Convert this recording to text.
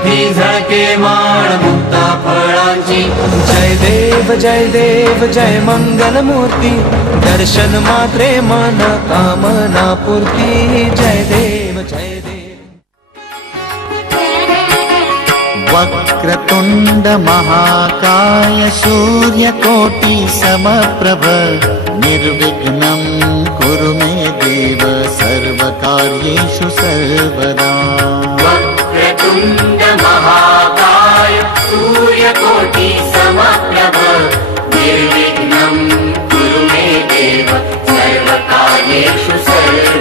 कंठी झळके माळ मुक्ता फळांची। जय देव जय देव जय मंगल मूर्ती, दर्शन मात्रे मन कामना पूर्ती। जय देव जय देव। वक्रतुंड महाकाय सूर्यकोटि समप्रभ, निर्विघ्नं कुरु मे देव सर्वकार्येषु सर्वदा। वक्रतुंड महाकाय सूर्यकोटि समप्रभ, निर्विघ्नं कुरु मे देव सर्वकार्येषु सर्वदा।